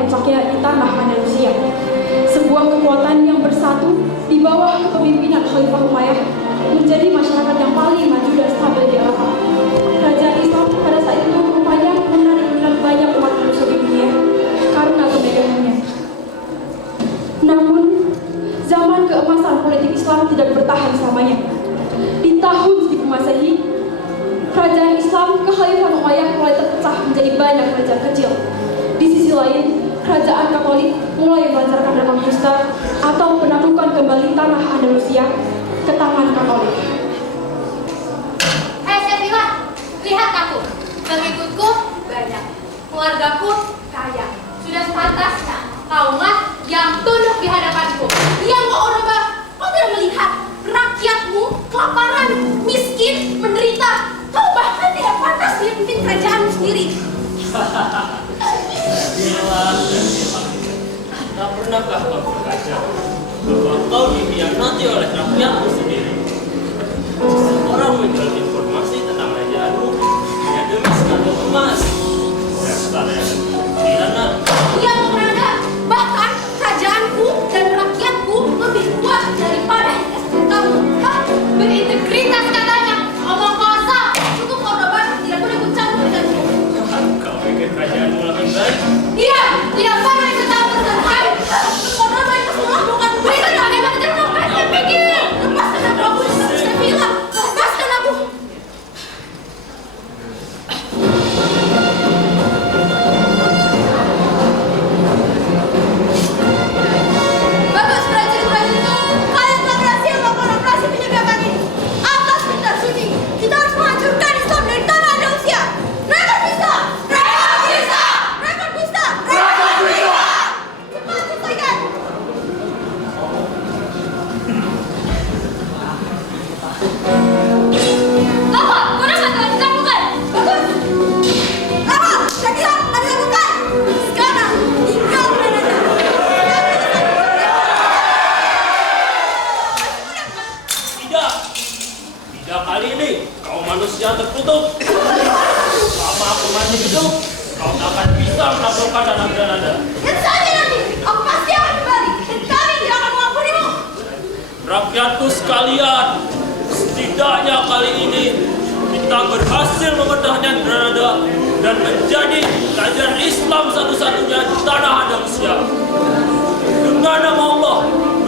bercahaya di tanah Andalusia. Sebuah kekuatan yang bersatu di bawah kepemimpinan Khalifah Umayyah menjadi masyarakat yang paling maju dan stabil di Eropa. Kerajaan Islam pada saat itu berupaya menarik minat banyak umat manusia di dunia karena kemegahannya. Namun, zaman keemasan politik Islam tidak bertahan selamanya. Di tahun 1000 Masehi, kerajaan Islam Kekhalifan Umayyah mulai terpecah menjadi banyak kerajaan kecil. Di sisi lain, kerajaan Katolik mulai melancarkan Reconquista atau penaklukan kembali tanah Andalusia ke tangan Katolik. Sevilla, lihat aku. Pengikutku banyak, keluargaku kaya. Sudah sepantasnya kaulah yang tunduk di hadapanku. Yang mau Oroba, kau tidak melihat rakyatmu kelaparan, miskin, menderita. Kau bahkan tidak pantas memimpin kerajaanmu sendiri. Tak pernahkah kau berkaca bahwa kau dikhianati oleh rakyatmu sendiri? Seseorang menjual informasi tentang kerajaanmu hanya demi sekantong emas. Dasar ya, khianat. Ia berada, bahkan kerajaanku dan rakyatku lebih kuat daripada investasi kamu. Berintegritas katanya, omong kosong. Cukup Oroba tidak boleh ikut campur denganmu. Kau pikir kerajaanmu lebih baik? Iya, tidak pernah ikut campur dengan kami. Oroba itu semua bukan berita bagaimana tidak sampai saya pikir. Lepaskan aku dari Sevilla. Lepaskan aku. Bagus prajurit-prajuritku, kalian telah berhasil melakukan operasi penyegapan ini. Atas perintah suci, kita harus menghancurkan Islam dari tanah Andalusia. Reconquista! Reconquista! Reconquista! Reconquista! Cepat selesaikan! Apa? Kenapa telah dilakukan? Bagus! Apa? Saya bilang telah dilakukan! Sekarang, tinggal menandakan. Tidak. Tidak kali ini. Kau manusia terkutuk. Selama aku masih hidup, kau tak akan bisa menaklukkan anak Granada. Dan saja nanti, aku pasti akan kembali. Dan kami tidak akan mengampunimu. Rakyatku sekalian, setidaknya kali ini kita berhasil mempertahankan Granada dan menjadi kerajaan Islam satu-satunya di tanah Andalusia. Dengan nama Allah,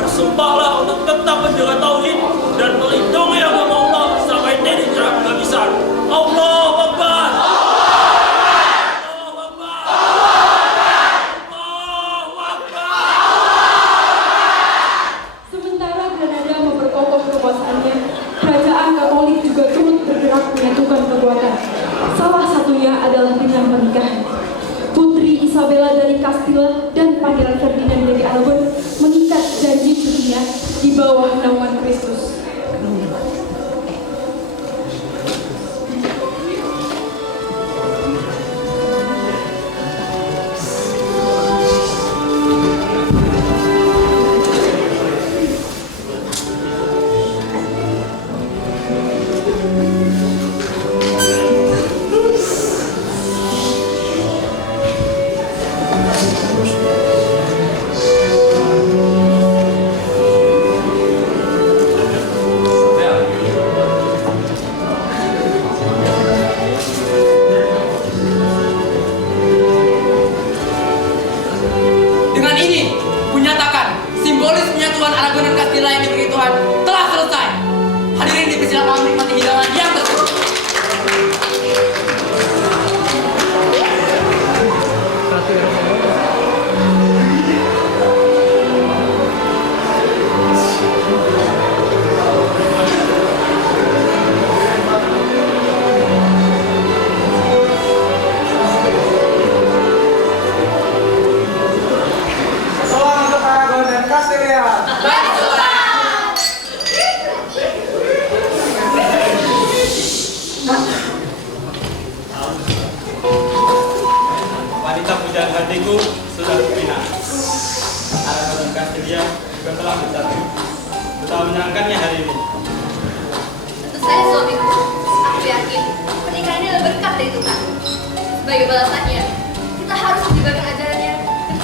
bersumpahlah untuk tetap menjaga tauhid dan melindungi agama Allah sampai titik terakhir kehabisan. Allahu Akbar. Allahu Akbar. Allahu Akbar. Sementara Granada memperkokoh kekuasaannya, kerajaan Katolik juga turut bergerak menyatukan kekuatan. Salah satunya adalah dengan pernikahan. Putri Isabella dari Castilla dan Pangeran Ferdinand dari Aragon mengikat janji sucinya di bawah naungan Kristus. Dengan ini, kunyatakan simbolis penyatuan Aragon dan Castilla yang diberi Tuhan telah selesai. Hadirin dipersilakan menikmati hidangan yang tersebut. Salam untuk Aragon dan Castilla. Wanita pujaan hatiku sudah kupina. Aragon dan Castilla juga telah bersatu. Betapa menyenangkannya hari ini. Tentu saja suamiku. Aku yakin pernikahan ini adalah berkat dari Tuhan. Sebagai balasannya, kita harus menyebarkan ajarannya dan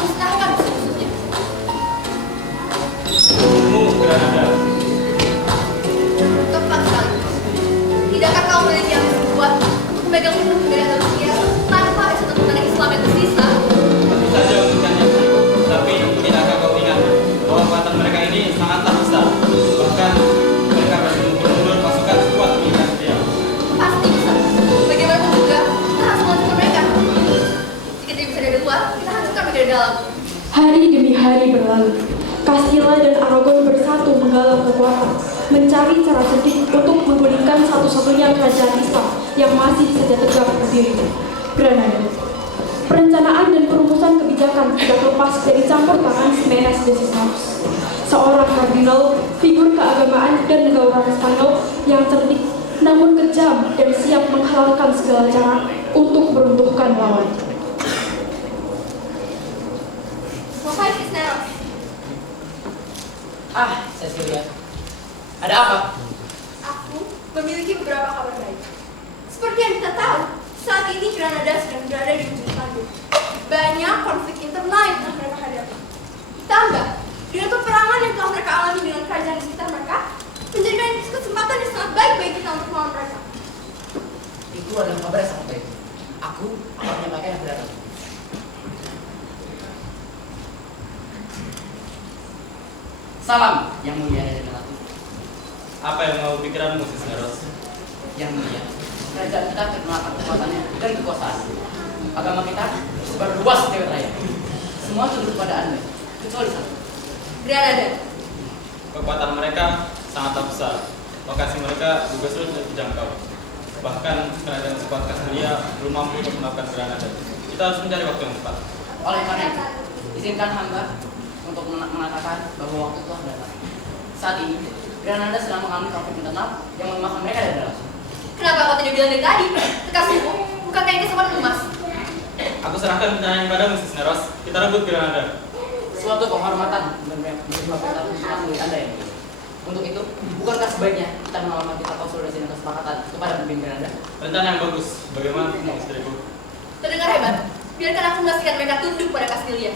berlalu. Hari demi hari berlalu. Castilla dan Aragon bersatu menggalang kekuatan, mencari cara cerdik untuk menggulingkan satu-satunya kerajaan Islam yang masih saja tegak berdiri, Granada. Perencanaan dan perumusan kebijakan tidak lepas dari campur tangan Ximenes de Cisneros, seorang kardinal, figur keagamaan dan negarawan Spanyol yang cerdik namun kejam dan siap menghalalkan segala cara untuk meruntuhkan lawan. Wahai Cisneros, Cecilia. Ada apa? aku memiliki beberapa kabar baik. Seperti yang kita tahu, saat ini Granada sedang berada di ujung tanduk. Banyak konflik internal yang telah mereka hadapi. Ditambah dengan peperangan yang telah mereka alami dengan kerajaan di sekitar mereka, menjadikan kesempatan yang sangat baik bagi kita untuk melawan mereka. Itu adalah kabar yang sangat baik. Aku akan menyampaikan yang benar. Salam yang mulia dari Ratu. Apa yang mau pikiranmu, Cisneros? Yang mulia, kerajaan kita terkenal akan kekuatannya dan kekuasaan. Agama kita sebar luas di raya. Semua tunduk pada Anda, kecuali satu. Granada. Kekuatan mereka sangatlah besar. Lokasi mereka juga sulit dijangkau. Bahkan kerajaan sekuat Castilla belum mampu untuk melakukan Granada. Kita harus mencari waktu yang tepat. Oleh karena itu, izinkan hamba untuk mengatakan bahwa waktu telah datang. Saat ini, Granada sedang mengalami konflik internal yang melemahkan mereka dari dalam. Kenapa kau tidak bilang dari tadi? Kekasihku, bukankah ini kesempatan emas? Aku serahkan pertanyaan padamu, Cisneros. Kita rebut Granada. Suatu kehormatan dan menyebabkan melalui Anda yang mulia. Untuk itu, bukankah sebaiknya kita mengalami kita konsolidasi dan kesepakatan kepada pemimpin Granada? Rencana yang bagus. Bagaimana, istriku? Terdengar hebat. Biarkan aku memastikan mereka tunduk pada Castilla.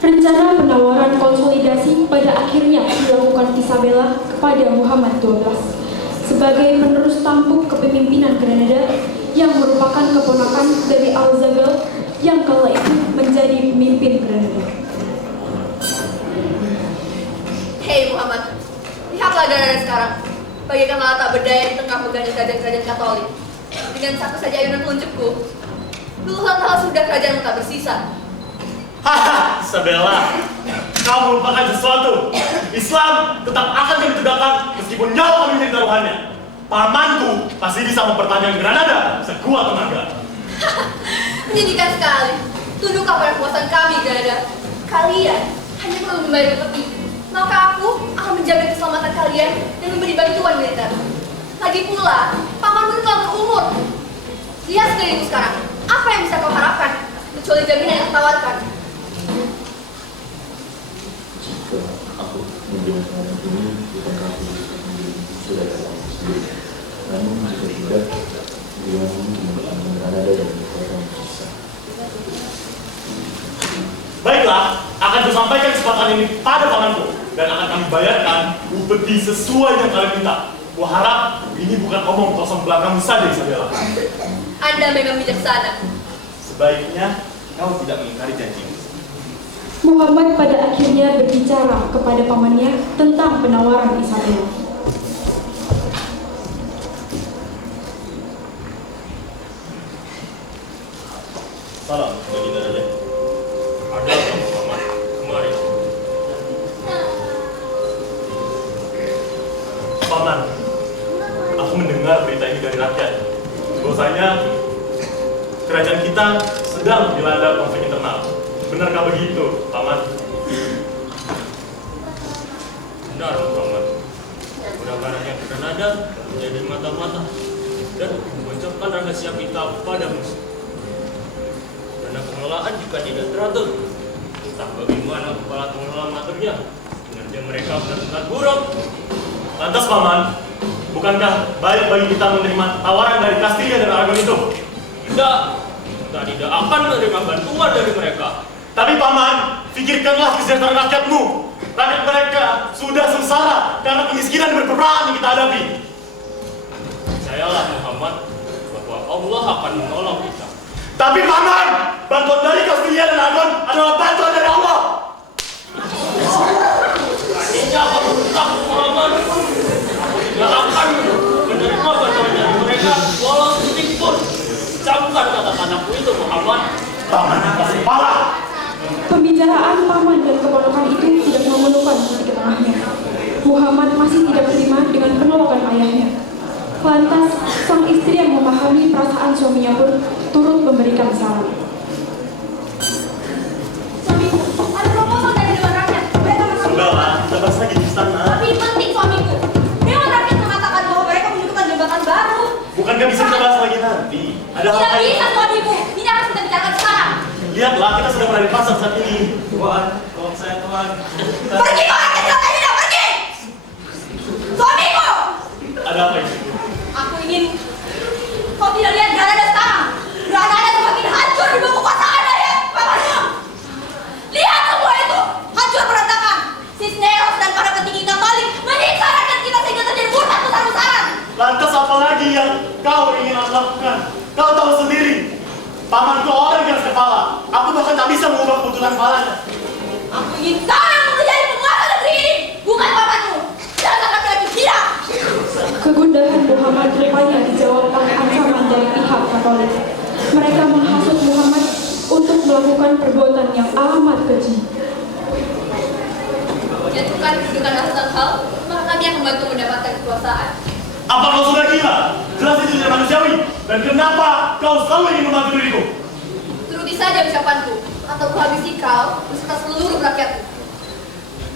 Rencana penawaran konsolidasi pada akhirnya dilakukan Isabella kepada Muhammad XII sebagai penerus tampuk kepemimpinan Granada yang merupakan keponakan dari Al-Zagal yang kala itu menjadi pemimpin Granada. Hei Muhammad, lihatlah Granada sekarang. Bagaikan melata berdaya di tengah megahnya kerajaan-kerajaan Katolik. Dengan satu saja ayunan telunjukku, puluhan tahun sudah kerajaan tak bersisa. Haha, Isabella, kau melupakan sesuatu. Islam tetap akan kami tegakkan meskipun nyawa kami menjadi taruhannya. Pamanku pasti bisa mempertahankan Granada sekuat tenaga. Menyedihkan sekali. Tunduklah pada kekuasaan kami, Granada. Kalian hanya perlu membayar upeti. Maka aku akan menjaga keselamatan kalian dan memberi bantuan militer. Lagi pula, pamanmu telah berumur. Lihat sekelilingmu sekarang. Apa yang bisa kau harapkan? Kecuali jaminan yang tawarkan. Aku mendengar orang ini bukan kami sudah dalam sendiri, namun jika tidak, dia menemukan Granada dan orang sisa. Baiklah, akan kusampaikan kesempatan ini pada pamanku dan akan kami bayarkan upeti sesuai yang kalian minta. Kuharap ini bukan omong kosong belakangmu saja, Isabella. Anda memang bijaksana. Sebaiknya kau tidak mengingkari janjimu. Muhammad pada akhirnya berbicara kepada pamannya tentang penawaran Isabella. Salam, Baginda Raja. Ada apa, Muhammad? Kemari. Paman, aku mendengar berita ini dari rakyat. Bahwasanya kerajaan kita sedang dilanda konflik internal. Benarkah begitu, Paman? Benar, Muhammad. Mudah-mudahan Granada menjadi mata-mata dan membocorkan rahasia kita pada musuh. Karena pengelolaan jika tidak teratur, entah bagaimana kepala pengelola mengaturnya, kinerja mereka benar-benar buruk. Lantas, Paman, bukankah baik bagi kita menerima tawaran dari Castilla dan Aragon itu? Tidak, kita tidak akan menerima bantuan dari mereka. Tapi, Paman, pikirkanlah kesejahteraan rakyatmu. Rakyat mereka sudah sengsara karena kemiskinan dan berpeperangan yang kita hadapi. Percayalah, Muhammad, bahwa Allah akan menolong kita. Tapi, Paman, bantuan dari Castilla dan Aragon adalah bantuan dari Allah. Tadinya kamu tetap, Muhammad. Aku tidak akan menerima bantuan dari mereka walau sedikit pun. Camkan kata-kataku itu, Muhammad. Paman, kasih kepala. Pembicaraan Pembicaraan paman dan keponakan itu tidak memerlukan titik tengahnya. Muhammad masih tidak terima dengan penolakan ayahnya. Lantas, sang istri yang memahami perasaan suaminya pun turut memberikan saran. Suamiku, ada proposal dari Dewan Rakyat. Mereka Sudahlah, kita bahas lagi di sana. Tapi ini penting, suamiku. Dewan Rakyat mengatakan bahwa mereka membutuhkan jembatan baru. Bukankah bisa kita bahas lagi nanti? Ada hal Tidak lain. bisa, suamiku. Ini harus kita bicarakan sekarang. Lihatlah, kita sudah berada di pasar saat ini. Tuan, tolong saya Tuan. Pergi kau orang kecil tadi, dah pergi! Suamiku! Ada apa ini? Aku ingin kau tidak lihat Granada sekarang. Granada semakin hancur di bawah kekuasaan ayah pamanmu. Lihat semua itu, hancur berantakan. Cisneros dan para petinggi Katolik menyiksa rakyat kita sehingga terjadi murtad besar-besaran. Lantas apa lagi yang kau ingin lakukan? Kau tahu sendiri. Pamanku orang yang kepala. Aku bahkan tak bisa mengubah keputusan kepalanya. Aku ingin kau yang menjadi penguasa negeri ini, bukan pamanmu. Jangan laki-laki gila. Kegundahan Muhammad rupanya dijawab oleh ancaman dari pihak Katolik. Mereka menghasut Muhammad untuk melakukan perbuatan yang amat keji. Jatuhkan kedudukan atas hal, maka kami akan membantu mendapatkan kekuasaan. Apa kau sudah gila? Jelas itu tidak manusiawi. Dan kenapa kau selalu ingin membantu diriku? Turuti saja ucapanku, atau kuhabisi kau beserta seluruh rakyatku.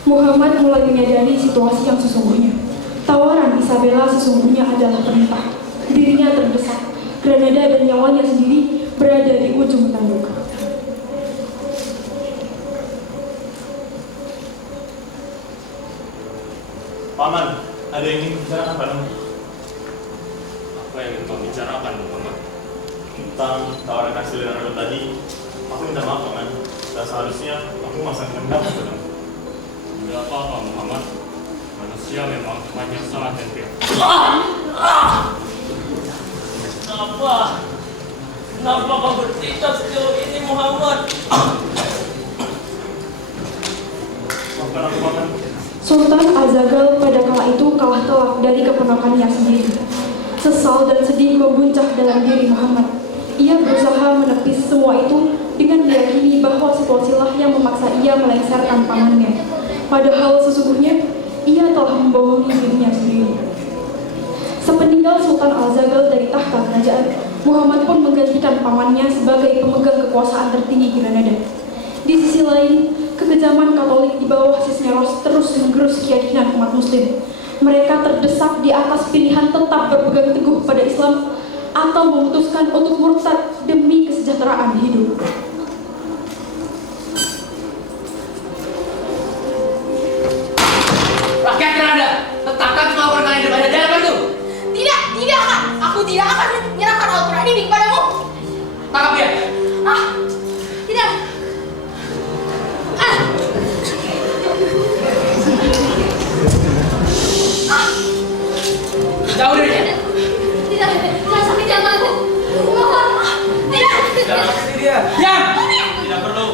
Muhammad mulai menyadari situasi yang sesungguhnya. Tawaran Isabella sesungguhnya adalah perintah. Dirinya terdesak. Granada dan nyawanya sendiri berada di ujung tanduk. Paman, ada yang ingin bicarakan padamu? Apa yang ingin kau bicarakan, Muhammad? Tentang tawaran hasil Leonardo tadi. Aku minta maaf, Paman. Dan seharusnya aku masang dendam padamu. Tidak apa-apa, Muhammad. Manusia memang banyak salah dan pihak. Kenapa kau bertindak sejauh ini, Muhammad? Maafkan aku, Paman. Sultan Azagal pada kala itu kalah telak dari keponakannya sendiri. Sesal dan sedih membuncah dalam diri Muhammad. Ia berusaha menepis semua itu dengan meyakini bahwa situasilah yang memaksa ia melengsarkan pamannya. Padahal sesungguhnya ia telah membohongi dirinya sendiri. Sepeninggal Sultan Al-Zagal dari tahta kerajaan, Muhammad pun menggantikan pamannya sebagai pemegang kekuasaan tertinggi Granada. Di sisi lain, kekejaman Katolik di bawah Cisneros terus menggerus keyakinan umat Muslim. Mereka terdesak di atas pilihan tetap berpegang teguh pada Islam atau memutuskan untuk murtad demi kesejahteraan hidup. Rakyat Granada, tetapkan semua orang kalian daripada jalan itu. Tidak, tidak akan. Aku tidak akan menyerahkan Al-Quran ini kepadamu. Tangkap dia. Tidak. Jauh dari dia. Tidak, jangan sakit jantungku. Mohon. Tidak. Jangan Ini dia. Diam. Tidak perlu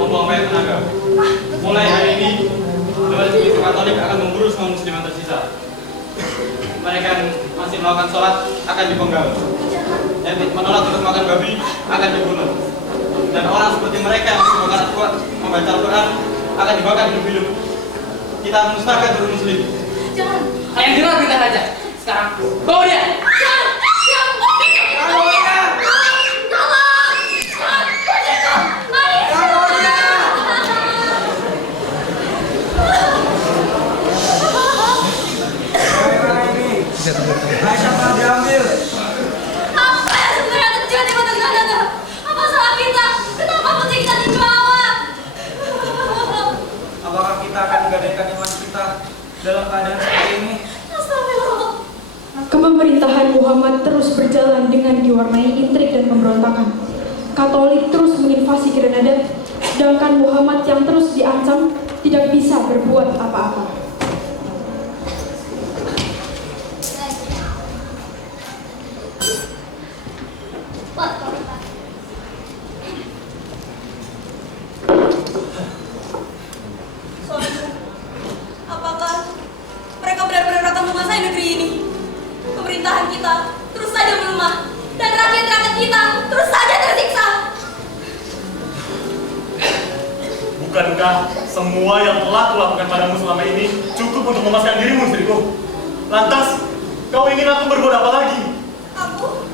membuang banyak tenaga. Mulai hari ini, Dewan Tinggi Katolik akan memburu semua muslim yang tersisa. Mereka yang masih melakukan sholat akan dipenggal. Yang menolak untuk makan babi akan dibunuh. Dan orang seperti mereka yang masih makan kuat membaca Al-Quran akan dibakar hidup-hidup. Kita musnahkan seluruh muslim. Jangan. Kalian dengar berita raja. Sekarang bawa dia. Jangan. Jangan. Bawa dia. Tolong. Jangan. Putriku. Mari. Bawa dia. Bagaimana ini? Aisyah telah diambil. Apa yang sebenarnya terjadi pada Granada? Apa salah kita? Kenapa putri kita dibawa? Apakah kita akan menggadaikan iman kita dalam keadaan seperti ini? Astagfirullah. Kepemerintahan Muhammad terus berjalan dengan diwarnai intrik dan pemberontakan. Katolik terus menginvasi Granada, sedangkan Muhammad yang terus diancam tidak bisa berbuat apa-apa. Suamiku, apakah mereka benar-benar akan menguasai negeri ini? Pemerintahan kita terus saja melemah dan rakyat-rakyat kita terus saja tersiksa. Bukankah semua yang telah kulakukan padamu selama ini cukup untuk memuaskan dirimu, istriku? Lantas, kau ingin aku berbuat apa lagi? Aku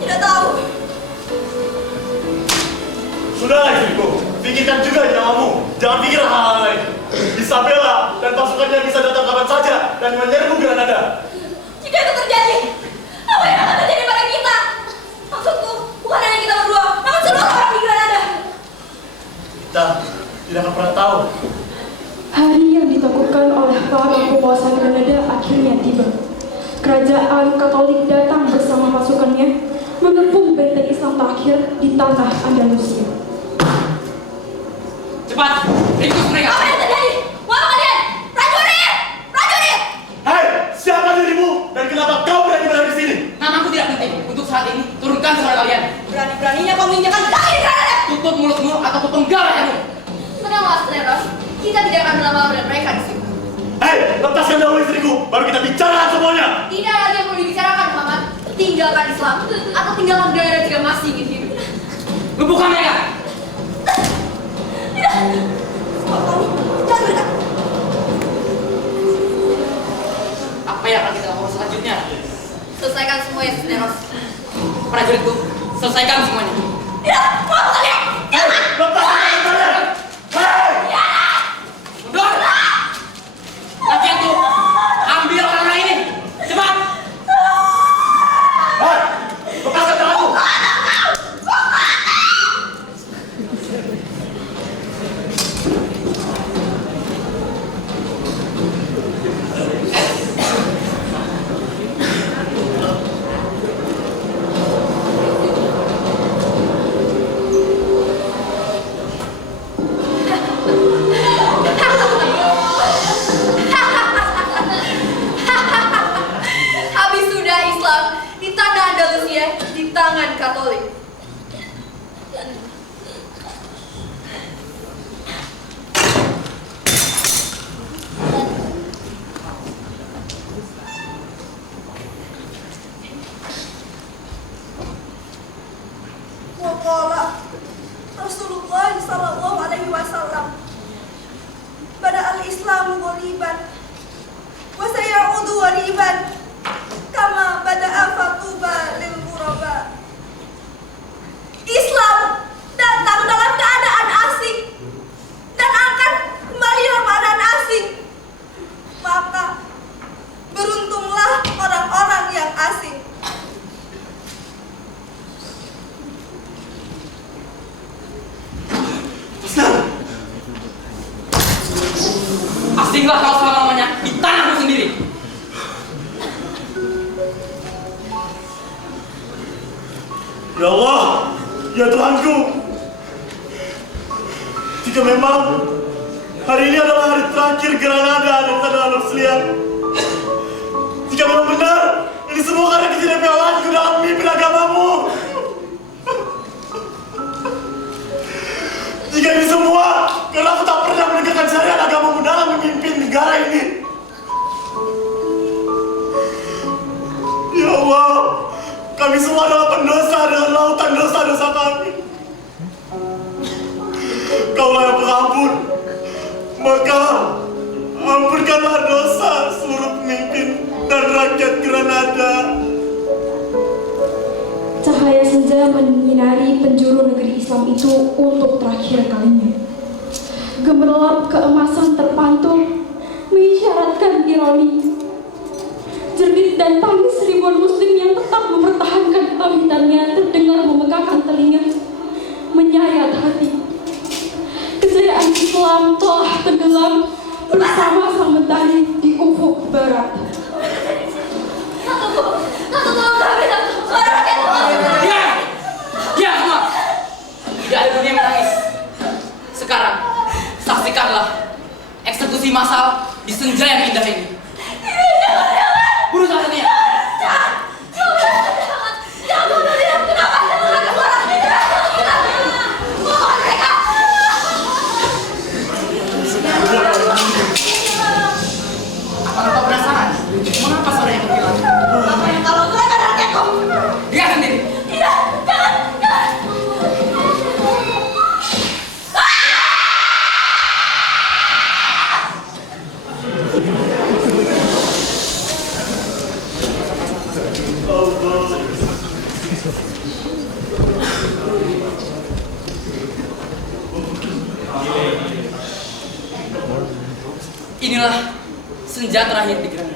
tidak tahu. Sudahlah, istriku. Pikirkan juga nyawamu. Jangan pikir hal-hal lain. Isabella dan pasukannya bisa datang kapan saja dan menyerbu Granada. Jika itu terjadi, apa yang akan terjadi pada kita? Maksudku, bukan hanya kita berdua, namun seluruh orang di Granada. Kita tidak akan pernah tahu. Hari yang ditakutkan oleh para penguasa Granada akhirnya tiba. Kerajaan Katolik datang bersama pasukannya mengepung benteng Islam terakhir di tanah Andalusia. Cepat, ringkus mereka. Apa yang terjadi? Mau apa kalian? Prajurit! Prajurit! Hei, siapa dirimu dan kenapa kau berani berada di sini? Namaku tidak penting. Untuk saat ini, turunkan suara kalian. Berani-beraninya kau menginjakan kaki di Granada! Tutup mulutmu atau kupenggal lehermu. Tenanglah, Steros. Kita tidak akan berlama-lama dengan mereka di sini. Hei, lepaskan dahulu istriku, baru kita bicarakan semuanya. Tidak lagi yang perlu dibicarakan, Muhammad. Tinggalkan Islam atau tinggalkan Granada jika masih ingin hidup. Gebukkan mereka. Tidak! Semua kami, jangan berdekat. Apa yang akan kita lakukan selanjutnya? Selesaikan semua ya, Steros. Prajuritku, selesaikan semuanya. Tidak! Mau apa kalian? Jangan! Lepaskan kalian. Hei! Mundur! Lakianku, ambil orang ini. Cepat! Hei, lepaskan tanganku. Habis sudah Islam di tanah Andalusia di tangan Katolik. Waqala Rasulullah sallallahu alaihi wasallam bada al-islamu ghariban wa sayaudu ghariban kama bada'a fatuba lil ghuraba. Islam datang dalam keadaan asing dan akan kembali dalam keadaan asing. Maka beruntunglah orang-orang yang asing. Asinglah kau selama-lamanya di tanahmu sendiri. Ya Allah, ya Tuhanku. Jika memang hari ini adalah hari terakhir Granada dan tanah Andalusia, jika memang benar ini semua karena ketidakpiawaanku dalam memimpin agamamu, jika ini semua karena aku tak pernah menegakkan syariat agamamu dalam memimpin negara ini, ya Allah, kami semua adalah pendosa dengan lautan dosa-dosa kami. Kaulah yang pengampun, maka ampunkanlah dosa seluruh pemimpin dan rakyat Granada. Cahaya senja menyinari penjuru negeri Islam itu untuk terakhir kalinya. Gemerlap keemasan terpantul mengisyaratkan ironi. Jerit dan tangis ribuan muslim yang tetap mempertahankan pamitannya terdengar memegahkan telinga, menyayat hati. Kejayaan Islam telah tenggelam bersama sang mentari di ufuk barat. Satu tolong kami, suara rakyat tolong. Diam! Diam semua! Tidak ada dunia menangis. Sekarang, saksikanlah eksekusi massal di senja yang indah ini. Bunuh salah satunya. Jangan bunuh dia. Kenapa saya mendengar suara dia? Mohon mereka. Apakah kau penasaran? Mengapa suara yang hilang? Apa yang kalau mereka rakyatku? Dia sendiri. Tidak, jangan. Inilah senja terakhir di Granada.